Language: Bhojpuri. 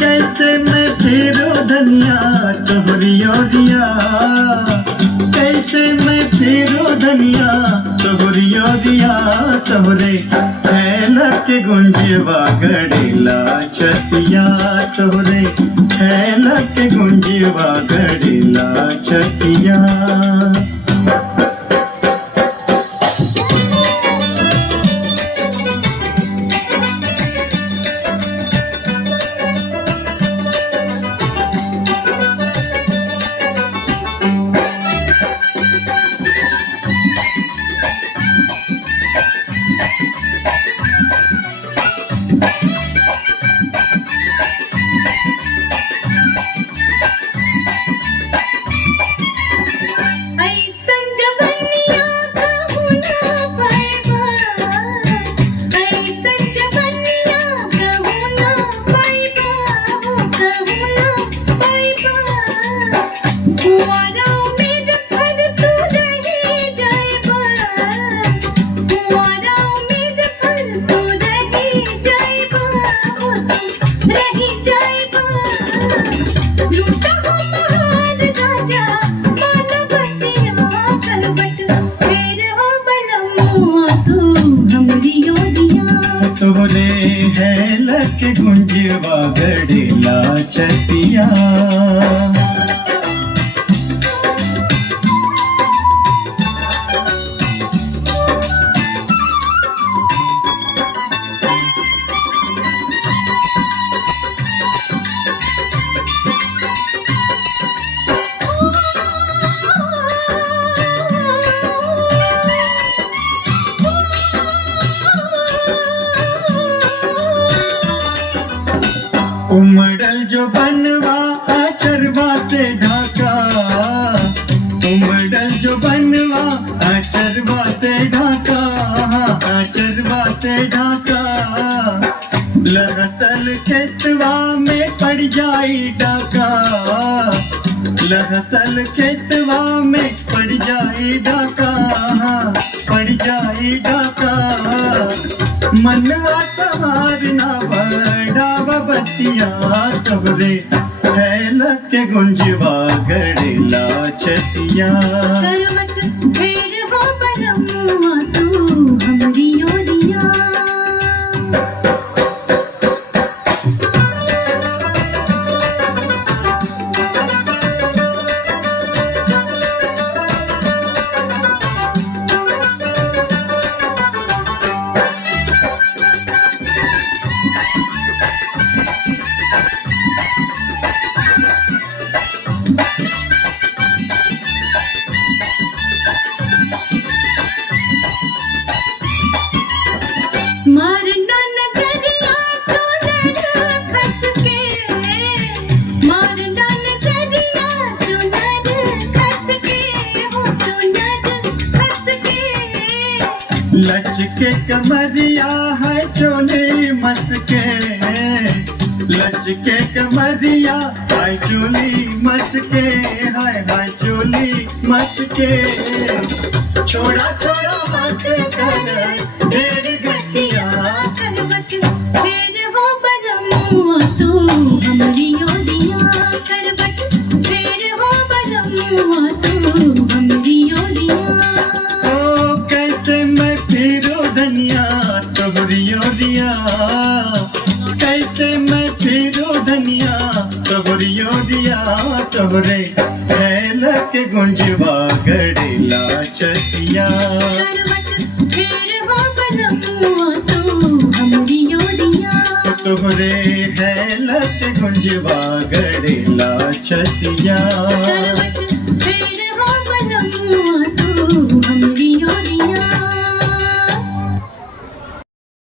कैसे मैं फिरो धनिया तोहरी ओरिया, कैसे मैं फिरो धनिया तोहरी ओरिया, तोहरे हैला के गुंजवा गड़ेला छतिया, तोहरे हैला के गुंजवा गड़ेला छतिया। तोहरे हैला के गुंजवा गड़ेला छतिया। उमड़ल जो बनवा आचरवा से ढाका, उमड़ल जो बनवा आचरवा से ढाका, आचरवा से ढाका। लहसल खेतवा में पड़ जाई डाका, लहसल खेतवा में पड़ जाई डाका, पड़ जाई डाका। मनवा संवारना बढ़ावा बतिया, तोहरे हैला के गुंजवा गड़ेला छतिया। लचके कमरिया है चोली मस्के, लचके कमरिया है चोली मस्के, है चोली मस्के। छोड़ा छोड़ा मत कर ढेर गठिया, फिर हो बलमुआ तू हमरी ओरिया करवट, फिर हो बलमुआ तू हमरी ओरिया। कैसे मैं फिरो धनिया तोहरी ओरिया, कैसे मैं फिरो धनिया तोहरी ओरिया, तोहरे हैला के गुंजवा गड़ेला छतिया। तोहरे हैला के गुंजवा गड़ेला छतिया।